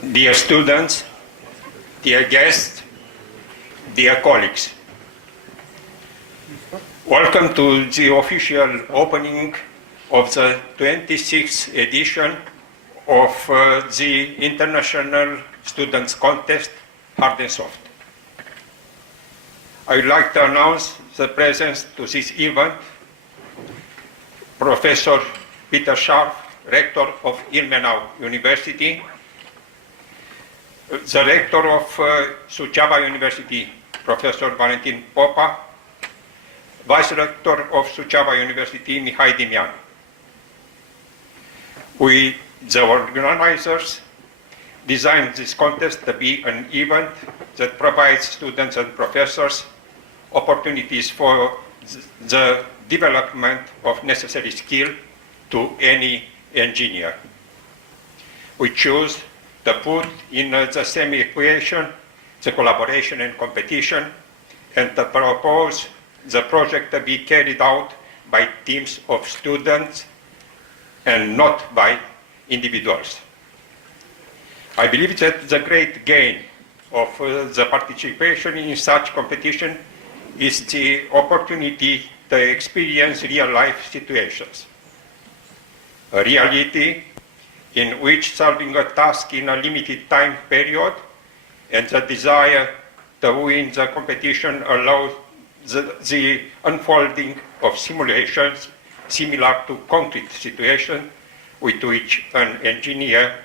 Dear students, dear guests, dear colleagues, welcome to the official opening of the 26th edition of the International Students Contest, Hard&Soft. I would like to announce the presence to this event, Professor Peter Scharf, Rector of Ilmenau University, the Rector of Suceava University, Professor Valentin Popa, Vice Rector of Suceava University, Mihai Dimian. We, the organizers, designed this contest to be an event that provides students and professors opportunities for the development of necessary skill to any engineer. We choose to put in the same equation the collaboration and competition, and to propose the project to be carried out by teams of students and not by individuals. I believe that the great gain of the participation in such competition is the opportunity to experience real-life situations. A reality in which solving a task in a limited time period and the desire to win the competition allows the unfolding of simulations similar to concrete situations with which an engineer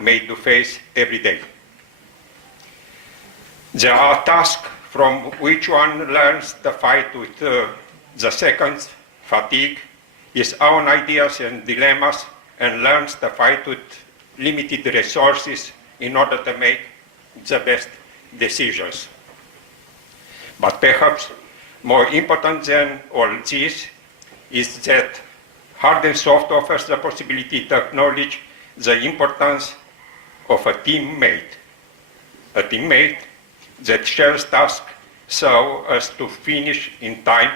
may do face every day. There are tasks from which one learns to fight with the seconds, fatigue, his own ideas and dilemmas, and learns to fight with limited resources in order to make the best decisions. But perhaps more important than all this is that Hard&Soft offers the possibility to acknowledge the importance of a teammate that shares tasks so as to finish in time,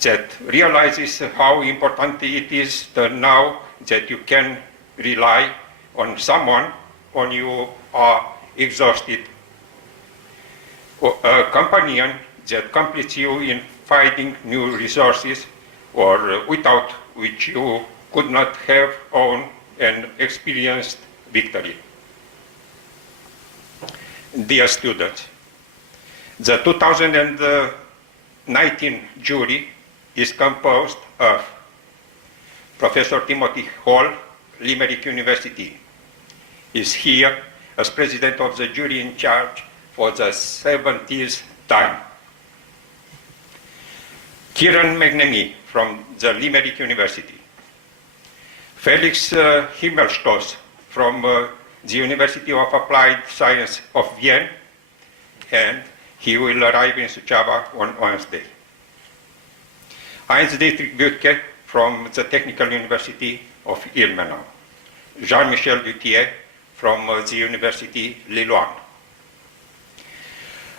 that realizes how important it is to know that you can rely on someone when you are exhausted, or a companion that completes you in finding new resources, or without which you could not have won and experienced victory. Dear students, the 2019 jury is composed of Professor Timothy Hall, Limerick University, is here as president of the jury in charge for the 70th time. Kieran McNamee from the Limerick University. Felix Himmelstoss from the University of Applied Science of Vienna, and he will arrive in Suceava on Wednesday. Heinz-Dietrich Bürke from the Technical University of Ilmenau. Jean-Michel Dutier from the University Lilloise.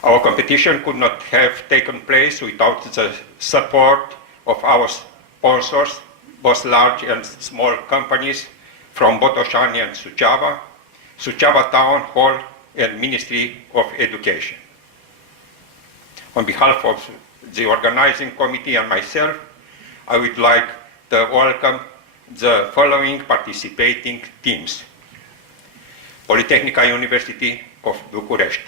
Our competition could not have taken place without the support of our sponsors, both large and small companies from Botoșani and Suceava, Suceava Town Hall, and Ministry of Education. On behalf of the organizing committee and myself, I would like to welcome the following participating teams: Polytechnica University of Bucharest,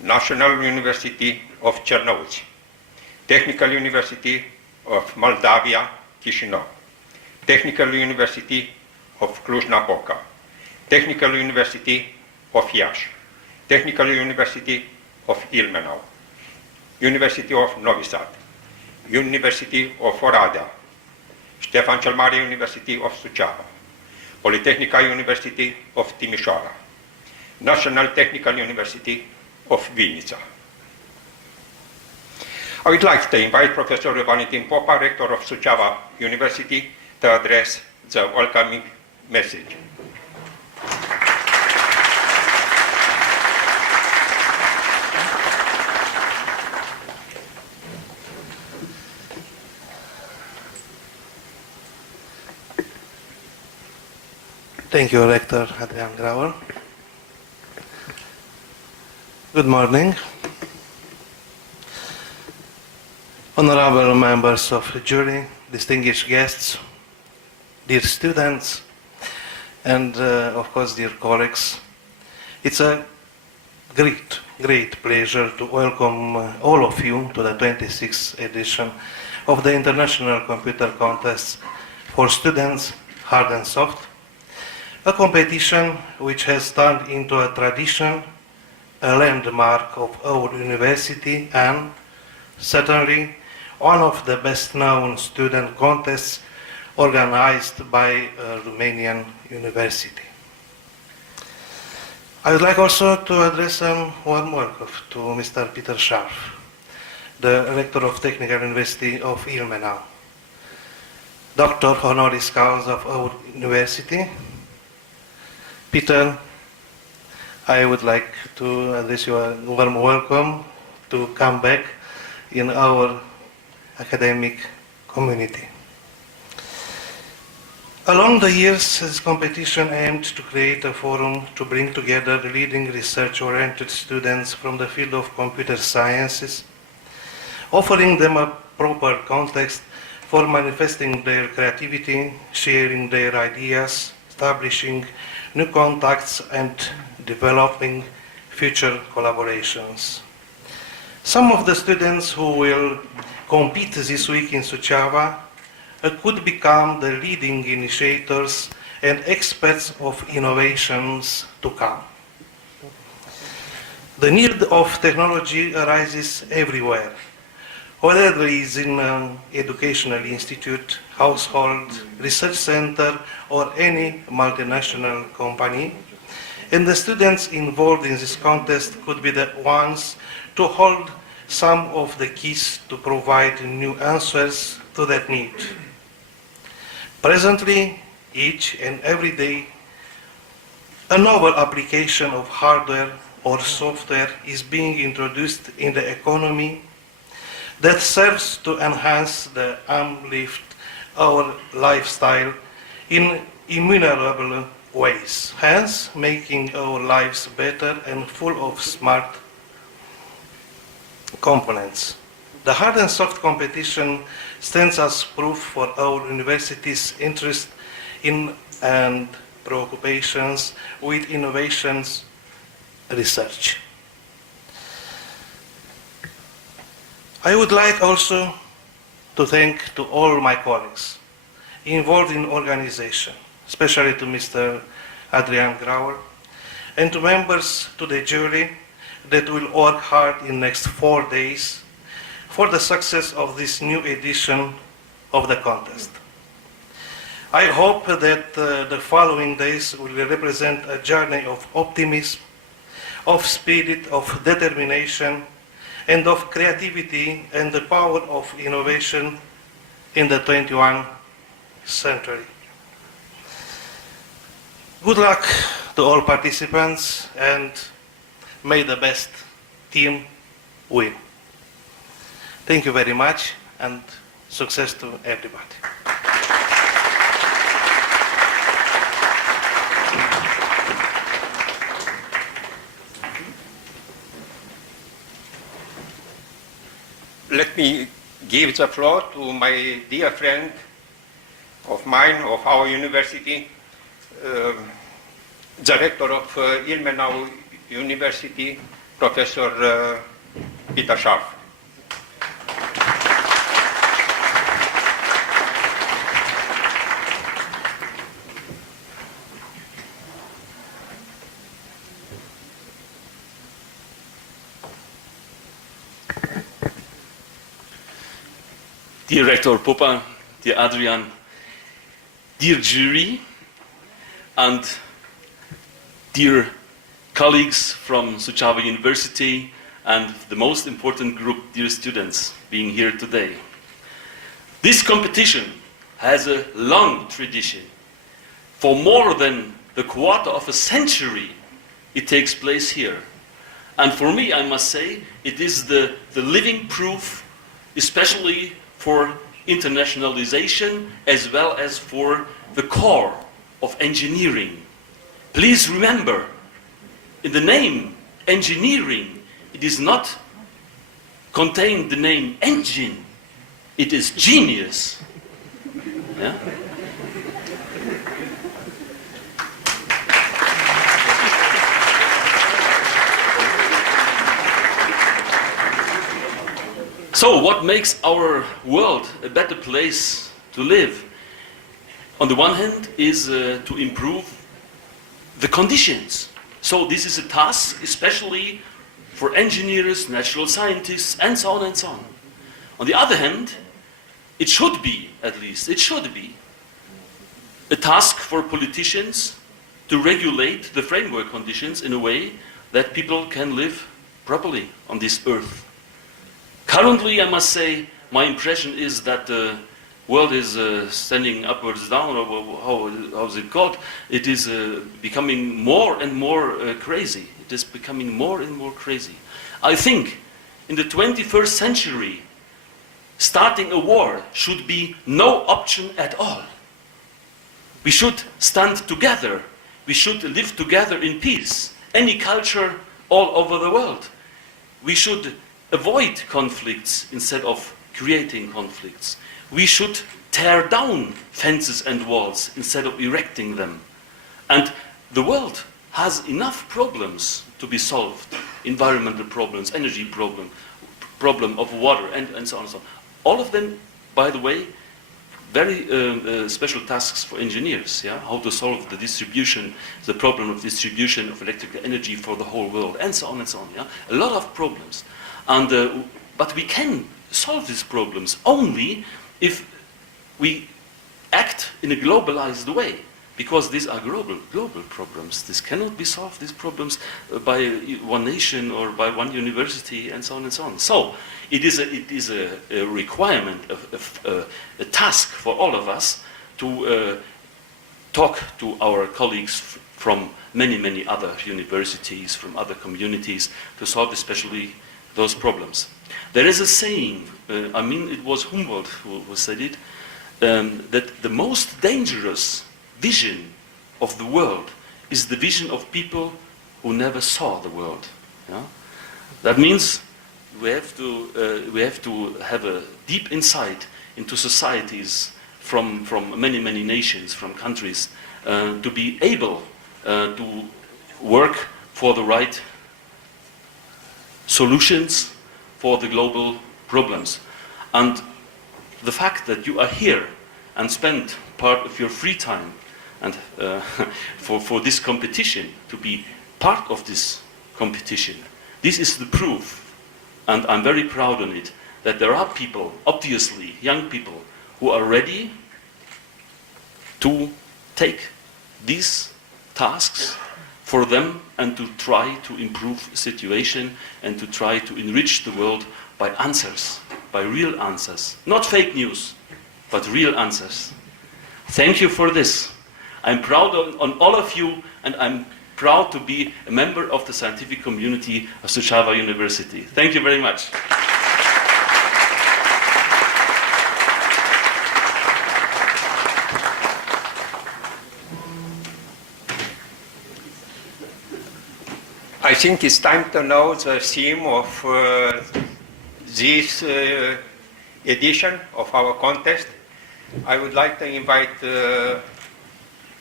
National University of Cernăuți, Technical University of Moldavia, Chișinău, Technical University of Cluj-Napoca, Technical University of Iași, Technical University of Ilmenau, University of Novi Sad, University of Oradea, Ștefan cel Mare University of Suceava, Polytechnica University of Timișoara, National Technical University of Vinica. I would like to invite Professor Valentin Popa, Rector of Suceava University, to address the welcoming message. Thank you, Rector Adrian Grauer. Good morning. Honorable members of the jury, distinguished guests, dear students, and of course, dear colleagues. It's a great pleasure to welcome all of you to the 26th edition of the International Computer Contest for Students, Hard&Soft, a competition which has turned into a tradition, a landmark of our university, and certainly one of the best-known student contests organized by a Romanian university. I would like also to address a warm welcome to Mr. Peter Scharf, the Rector of Technical University of Ilmenau, Doctor Honoris Causa of our university. Peter, I would like to address you a warm welcome to come back in our academic community. Along the years, this competition aimed to create a forum to bring together the leading research-oriented students from the field of computer sciences, offering them a proper context for manifesting their creativity, sharing their ideas, establishing new contacts, and developing future collaborations. Some of the students who will compete this week in Suceava could become the leading initiators and experts of innovations to come. The need of technology arises everywhere, whether it is in an educational institute, household, research center, or any multinational company, and the students involved in this contest could be the ones to hold some of the keys to provide new answers to that need. Presently, each and every day, a novel application of hardware or software is being introduced in the economy that serves to enhance the uplift our lifestyle in innumerable ways, hence making our lives better and full of smart components. The Hard&Soft competition stands as proof for our university's interest in and preoccupations with innovations research. I would like also to thank to all my colleagues involved in organization, especially to Mr. Adrian Grauer, and to members to the jury that will work hard in next 4 days for the success of this new edition of the contest. I hope that the following days will represent a journey of optimism, of spirit, of determination, and of creativity and the power of innovation in the 21st century. Good luck to all participants, and may the best team win. Thank you very much, and success to everybody. Let me give the floor to my dear friend of mine, of our university, the rector of Ilmenau University, Professor Peter Scharf. Dear Rector Popa, dear Adrian, dear jury, and dear colleagues from Suceava University, and the most important group, dear students, being here today. This competition has a long tradition. For more than the quarter of a century, it takes place here. And for me, I must say, it is the living proof, especially for internationalization as well as for the core of engineering Please remember, in the name engineering, it is not contained the name engine, it is genius. Yeah? So, what makes our world a better place to live? On the one hand, is to improve the conditions. So, this is a task, especially for engineers, natural scientists, and so on and so on. On the other hand, it should be, at least, it should be a task for politicians to regulate the framework conditions in a way that people can live properly on this earth. Currently, I must say, my impression is that the world is standing upwards down, or how is it called? It is becoming more and more crazy. It is becoming more and more crazy. I think in the 21st century, starting a war should be no option at all. We should stand together. We should live together in peace. Any culture all over the world. We should avoid conflicts instead of creating conflicts. We should tear down fences and walls instead of erecting them. And the world has enough problems to be solved. Environmental problems, energy problem of water, and so on and so on. All of them, by the way, very special tasks for engineers, yeah? How to solve the distribution, the problem of distribution of electrical energy for the whole world, and so on and so on, yeah? A lot of problems. And, but we can solve these problems only if we act in a globalized way, because these are global problems. This cannot be solved, these problems, by one nation or by one university, and so on and so on. So it is a requirement, a task for all of us to talk to our colleagues from many other universities, from other communities, to solve especially those problems. There is a saying, I mean it was Humboldt who said it, that the most dangerous vision of the world is the vision of people who never saw the world. Yeah? That means we have to have a deep insight into societies from many nations, from countries, to be able to work for the right solutions for the global problems. And the fact that you are here and spend part of your free time and for this competition, to be part of this competition, this is the proof, and I'm very proud on it, that there are people, obviously young people, who are ready to take these tasks for them and to try to improve the situation and to try to enrich the world by answers, by real answers. Not fake news, but real answers. Thank you for this. I'm proud on all of you, and I'm proud to be a member of the scientific community of Suceava University. Thank you very much. I think it's time to know the theme of this edition of our contest. I would like to invite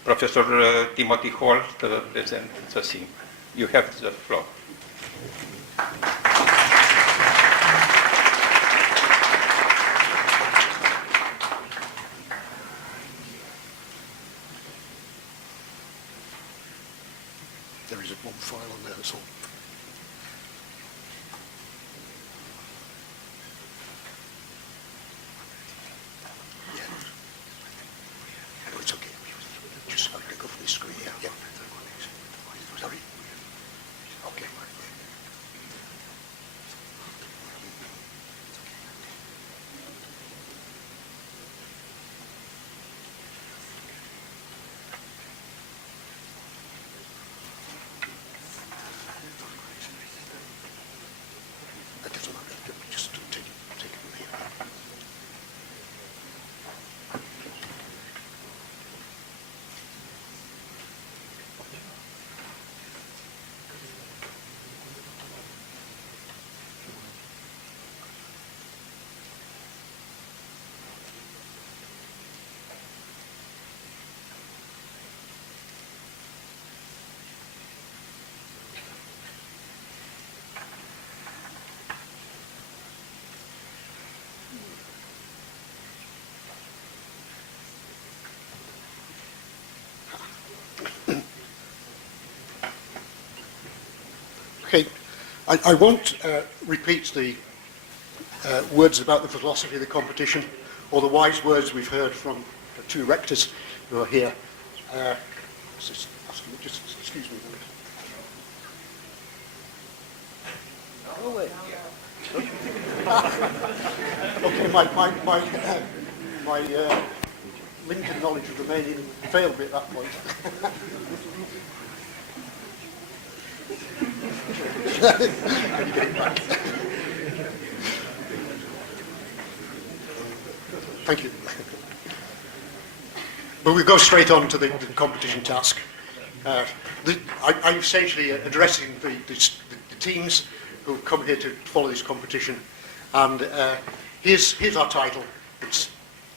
Professor Timothy Hall to present the theme. You have the floor. There is one file on there, that's all. Yeah. No, it's okay. Just click off the screen, yeah. Yeah. Sorry. Okay. Okay, I won't repeat the words about the philosophy of the competition or the wise words we've heard from the two rectors who are here. Just excuse me a minute. Oh, wait. Okay, my limited knowledge of Romanian failed me at that point. Thank you. But we'll go straight on to the competition task. I'm essentially addressing the teams who come here to follow this competition. And here's our title. It's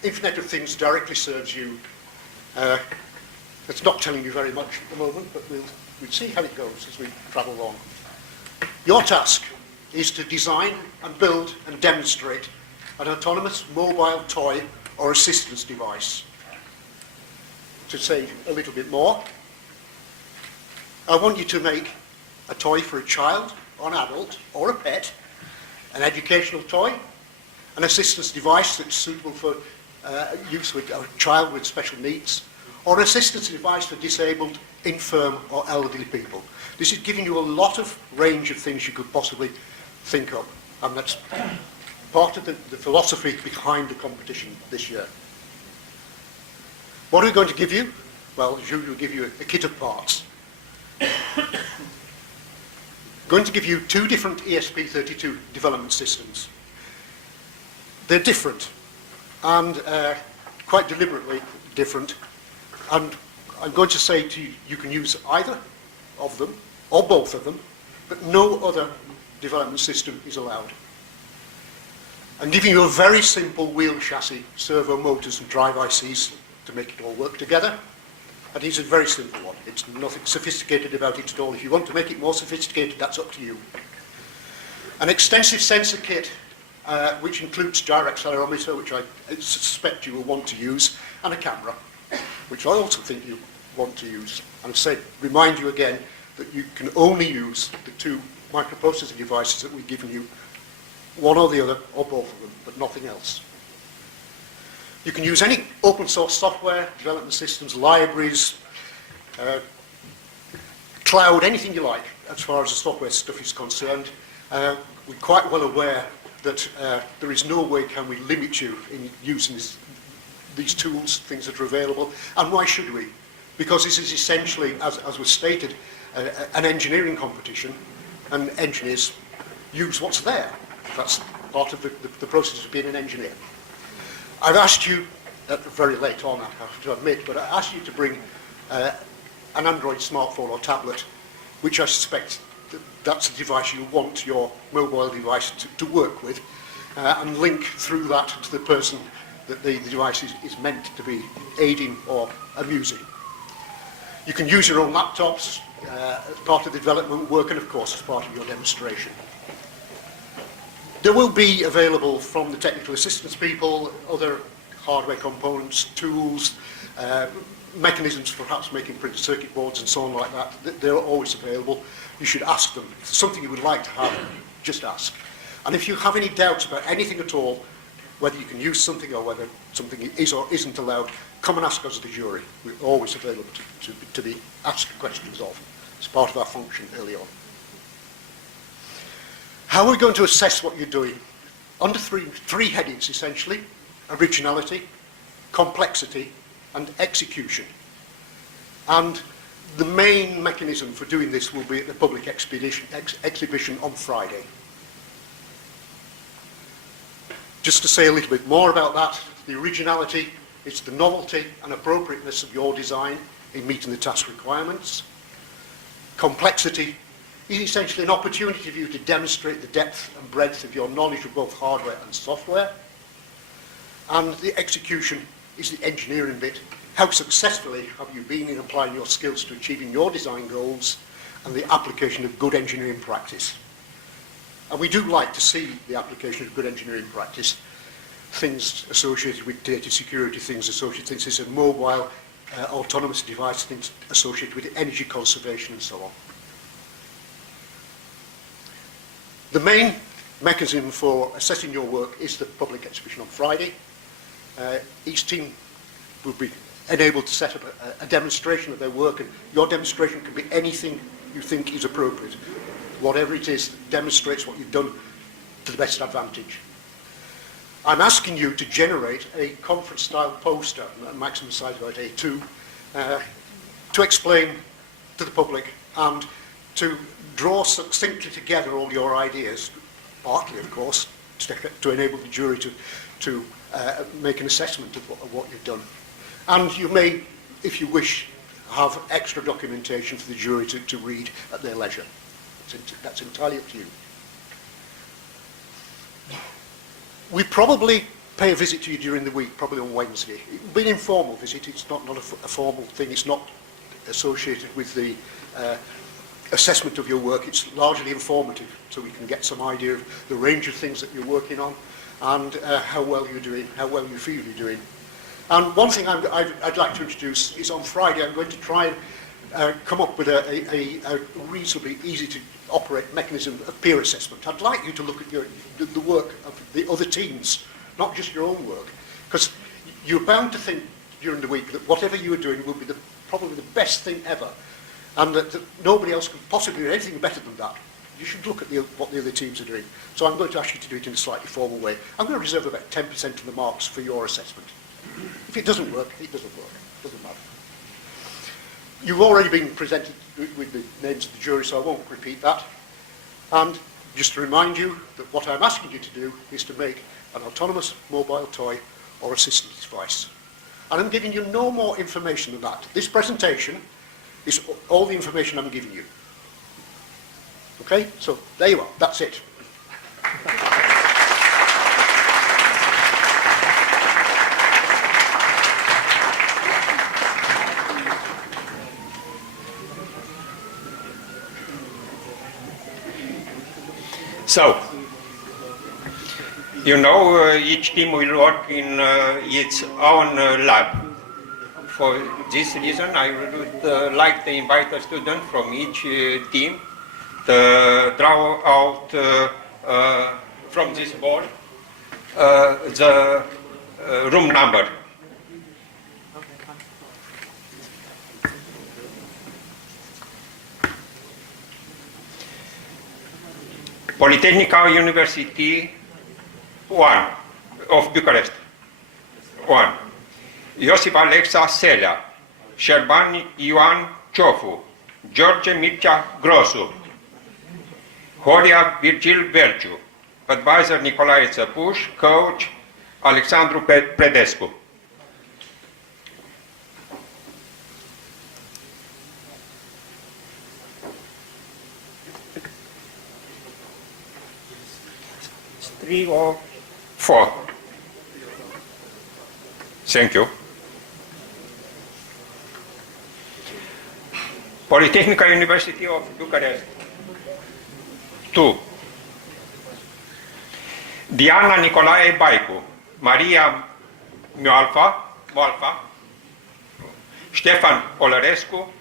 Internet of Things directly serves you. It's not telling you very much at the moment, but we'll see how it goes as we travel along. Your task is to design and build and demonstrate an autonomous mobile toy or assistance device. To say a little bit more, I want you to make a toy for a child or an adult or a pet, an educational toy, an assistance device that's suitable for use with a child with special needs, or an assistance device for disabled, infirm or elderly people. This is giving you a lot of range of things you could possibly think of, and that's part of the philosophy behind the competition this year. What are we going to give you? Well, as usual, we'll give you a kit of parts. Going to give you two different ESP32 development systems. They're different, and quite deliberately different. And I'm going to say to you, you can use either of them, or both of them, but no other development system is allowed. I'm giving you a very simple wheel chassis, servo motors and drive ICs to make it all work together. And it's a very simple one. It's nothing sophisticated about it at all. If you want to make it more sophisticated, that's up to you. An extensive sensor kit, which includes gyro accelerometer, which I suspect you will want to use, and a camera, which I also think you want to use. And remind you again that you can only use the two microprocessor devices that we've given you, one or the other, or both of them, but nothing else. You can use any open source software, development systems, libraries, cloud, anything you like, as far as the software stuff is concerned. We're quite well aware that there is no way can we limit you in using these tools, things that are available. And why should we? Because this is essentially, as was stated, an engineering competition, and engineers use what's there. That's part of the process of being an engineer. I've asked you, very late on I have to admit, but I asked you to bring an Android smartphone or tablet, which I suspect that's the device you want your mobile device to work with, and link through that to the person that the device is meant to be aiding or amusing. You can use your own laptops as part of the development work, and of course as part of your demonstration. There will be available from the technical assistance people other hardware components, tools, mechanisms for perhaps making printed circuit boards and so on like that. They're always available. You should ask them. If it's something you would like to have, just ask. And if you have any doubts about anything at all, whether you can use something or whether something is or isn't allowed, come and ask us as the jury. We're always available to be asked questions of. It's part of our function early on. How are we going to assess what you're doing? Under three headings, essentially: originality, complexity, and execution. And the main mechanism for doing this will be at the public exhibition on Friday. Just to say a little bit more about that, the originality is the novelty and appropriateness of your design in meeting the task requirements. Complexity is essentially an opportunity for you to demonstrate the depth and breadth of your knowledge of both hardware and software. And the execution is the engineering bit. How successfully have you been in applying your skills to achieving your design goals and the application of good engineering practice? And we do like to see the application of good engineering practice, things associated with data security, things associated with things as a mobile, autonomous device, things associated with energy conservation and so on. The main mechanism for assessing your work is the public exhibition on Friday. Each team will be enabled to set up a demonstration of their work, and your demonstration can be anything you think is appropriate. Whatever it is that demonstrates what you've done to the best advantage. I'm asking you to generate a conference-style poster, a maximum size about A2, to explain to the public and to draw succinctly together all your ideas, partly, of course, to enable the jury to make an assessment of what you've done. And you may, if you wish, have extra documentation for the jury to read at their leisure. That's entirely up to you. We probably pay a visit to you during the week, probably on Wednesday. It will be an informal visit. It's not a formal thing. It's not associated with the assessment of your work. It's largely informative, so we can get some idea of the range of things that you're working on and how well you're doing, how well you feel you're doing. And one thing I'd like to introduce is on Friday I'm going to try and come up with a reasonably easy to operate mechanism of peer assessment. I'd like you to look at the work of the other teams, not just your own work, because you're bound to think during the week that whatever you are doing will be probably the best thing ever, and that nobody else can possibly do anything better than that. You should look at what the other teams are doing. So I'm going to ask you to do it in a slightly formal way. I'm going to reserve about 10% of the marks for your assessment. If it doesn't work, it doesn't work. It doesn't matter. You've already been presented with the names of the jury, so I won't repeat that. And just to remind you that what I'm asking you to do is to make an autonomous mobile toy or assistance device. And I'm giving you no more information than that. This presentation is all the information I'm giving you. Okay? So there you are. That's it. So, you know, each team will work in its own lab. For this reason, I would like to invite a student from each team to draw out from this board the room number. Polytechnica University 1 of Bucharest. 1. Iosif Alexa Selea, Șerban Ioan Ciofu, George Mircea Grosu, Horia Virgil Verciu, advisor Nicolae Țăpuș, coach Alexandru Predescu. Three or four. Thank you. Polytechnica University of Bucharest. 2. Diana Nicolae Baicu, Maria Moalfa, Ștefan Olărescu,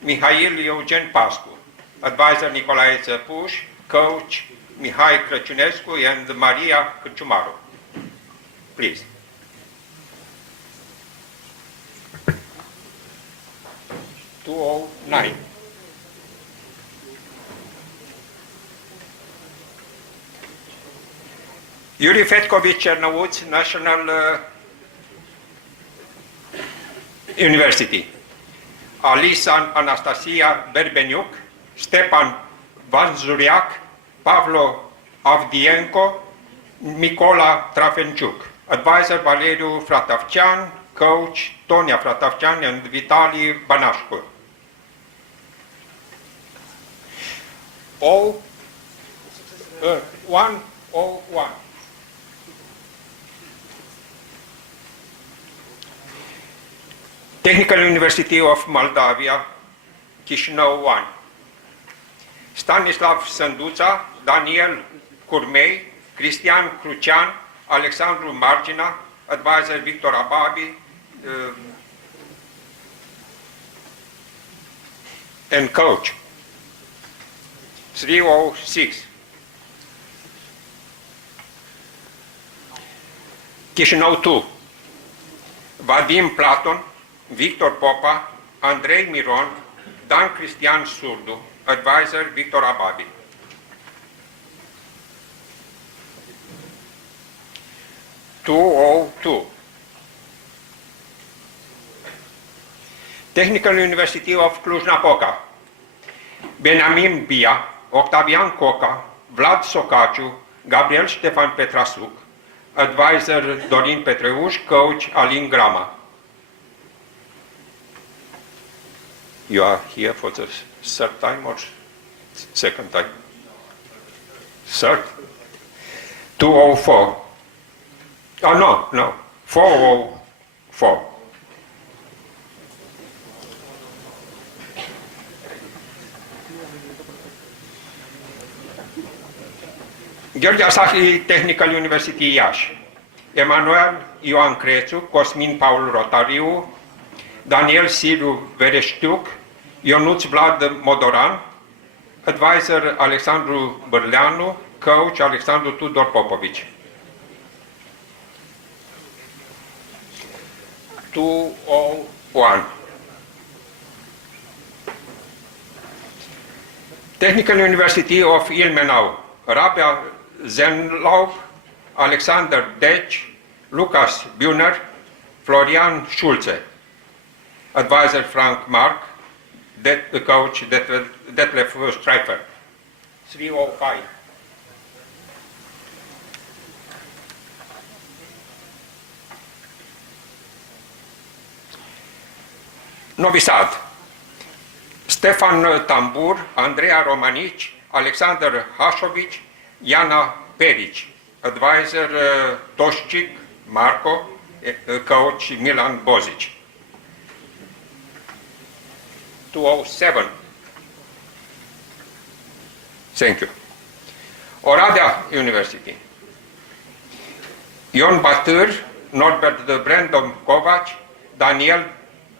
Mihail Eugen Pascu, advisor Nicolae Țăpuș, coach Mihai Crăciunescu and Maria Cârciumaru. Please. (209) Yuri Fetkovic Cernăuț, National University. Alisa Anastasia Berbeniuc, Stepan Vanzuriac, Pavlo Avdienko, Micola Trafenciuc. Advisor Valeriu Fratavcean, coach Tonia Fratavcean and Vitali Banașcu. 101. Technical University of Moldavia, Chișinău 1. Stanislav Sânduța, Daniel Curmei, Cristian Crucean, Alexandru Margina, advisor Victor Ababi, and coach. 306. Chișinău 2. Vadim Platon, Victor Popa, Andrei Miron, Dan Cristian Surdu, advisor Victor Ababi. Technical University of Cluj-Napoca, Benjamin Bia, Octavian Coca, Vlad Socaciu, Gabriel Ștefan Petrasuc, advisor Dorin Petreuș, coach Alin Grama. You are here for the third time or second time? Third? 204. Oh, no. 404. Gheorghe Asahi Technical University Iași, Emanuel Ioan Crețu, Cosmin Paul Rotariu, Daniel Silviu Vereștiuc, Ionuț Vlad Modoran, advisor Alexandru Bârleanu, coach Alexandru Tudor Popovici. 201. Technical University of Ilmenau, Rabia Zenlaub, Alexander Deci, Lucas Buhner, Florian Schulze, advisor Frank Mark, coach Detlef Streifer. 305. Novi Sad, Stefan Tambur, Andreea Romanici, Alexander Hașovici, Iana Perici, advisor Toșcic Marco, coach Milan Bozic. 207. Thank you. Oradea University. Ion Batâr, Norbert Brandon Kovac, Daniel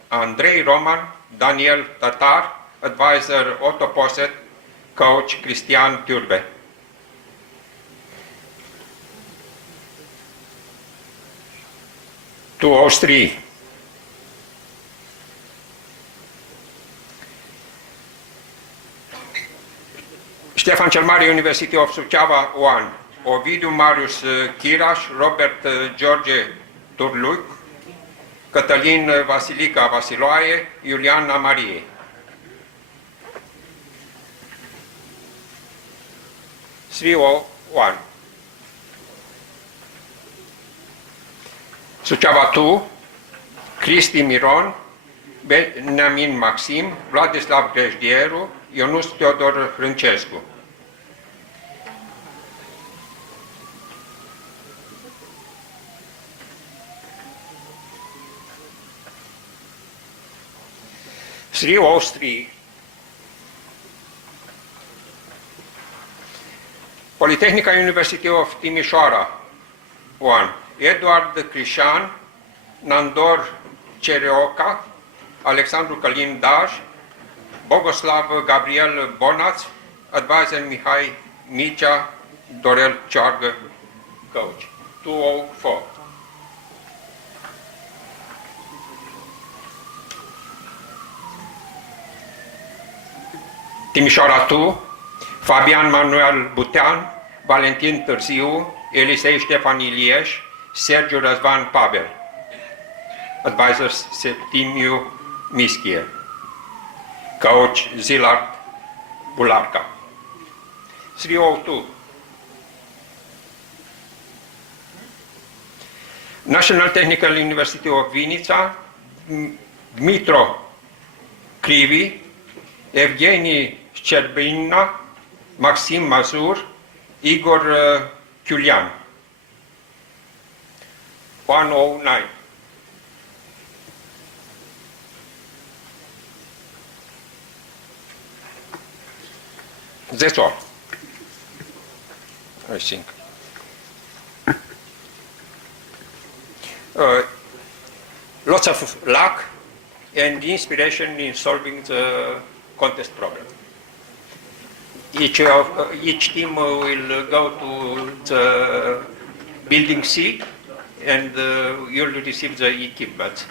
Andrei Roman, Daniel Tatar, advisor Otto Poset, coach Cristian Turbe. (203) Ștefan cel Mare, University of Suceava 1, Ovidiu Marius Chiraș, Robert George Turluc, Cătălin Vasilica Vasiloae, Iuliana Marie. (301) Suceava 2, Cristi Miron, Benjamin Maxim, Vladislav Grejdieru, Ionus Teodor Râncescu. (303) Polytechnica University of Timișoara 1, Eduard Crișan, Nandor Cereoca, Alexandru Călin Daj, Bogoslav Gabriel Bonaț, advisor Mihai Micea, Dorel Ceargă, coach. 204. Timișoara 2, Fabian Manuel Butean, Valentin Târziu, Elisei Ștefan Ilieș, Sergiu Răzvan Pavel. Advisor Septimiu Mischie. Coach Zilard Bularca. 302. National Technical University of Vinica, Dmitro Crivi, Evgeni Șcerbina, Maxim Mazur, Igor Chiulian. 109. That's all, I think. Lots of luck and inspiration in solving the contest problem. Each team will go to the building C and you'll receive the e-keep badge.